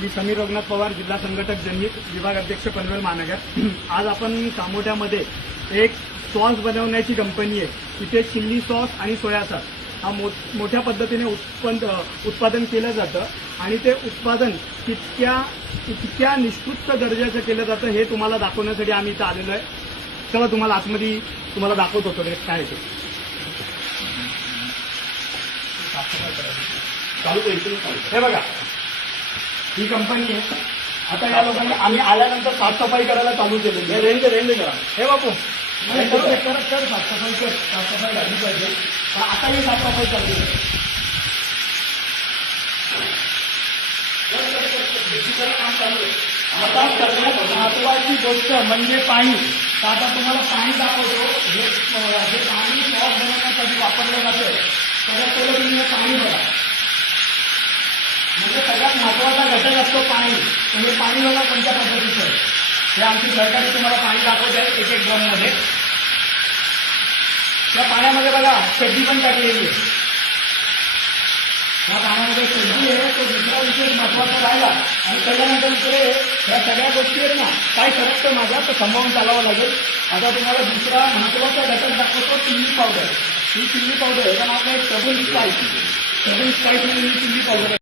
मी समीर रघुनाथ पवार जिल्हा संघटक जनहित विभाग अध्यक्ष पनवेल महानगर. आज आपण कामोट्यामध्ये एक सॉस बनवण्याची कंपनी आहे. तिथे चिल्ली सॉस आणि सोया सॉस हा मो मोठ्या पद्धतीने उत्पन्न उत्पादन केलं जातं आणि ते उत्पादन तितक्या तितक्या निष्कृत दर्जाचं केलं जातं हे तुम्हाला दाखवण्यासाठी आम्ही इथं आलेलो आहे. चला तुम्हाला आतमध्ये तुम्हाला दाखवत होतो रेट काय आहे ते. चालू हे बघा. ही कंपनी आहे. आता या लोकांनी आम्ही आल्यानंतर साफसफाई करायला चालू केलेली आहे. रेंज रेंज करा हे बापू. नाही, करू दे, कर कर साफसफाई कर साफसफाई झाली पाहिजे. पण आता ही साफसफाई चालू आहे. आता सगळ्यात महत्वाची गोष्ट म्हणजे पाणी. तर आता तुम्हाला पाणी दाखवतो हे अं, हे पाणी सॉस बनवण्यासाठी वापरलं जातं सगळ्यात पहिलं तुम्ही हे पाणी बघा म्हणजे सगळ्यात महत्त्वाचा घटक असतो पाणी. तर हे पाणी बघा कोणत्या पद्धतीचं. आहे हे आमची सरकारी तुम्हाला पाणी दाखवत आहे एक एक ड्रममध्ये त्या पाण्यामध्ये बघा शेती पण टाकलेली आहे. या पाण्यामध्ये शेती आहे तो दुसरा विषय महत्त्वाचा राहिला. आणि त्याच्यानंतर इकडे या सगळ्या गोष्टी आहेत ना काय सरकतं माझा तर संभावून चालावं लागेल. आता तुम्हाला दुसरा महत्त्वाचा घटक दाखवतो चिल्ली पावडर. ही चिल्ली पावडर याच्या नाव एक सबून स्पाईस सबून स्पाईस म्हणून चिल्ली पावडर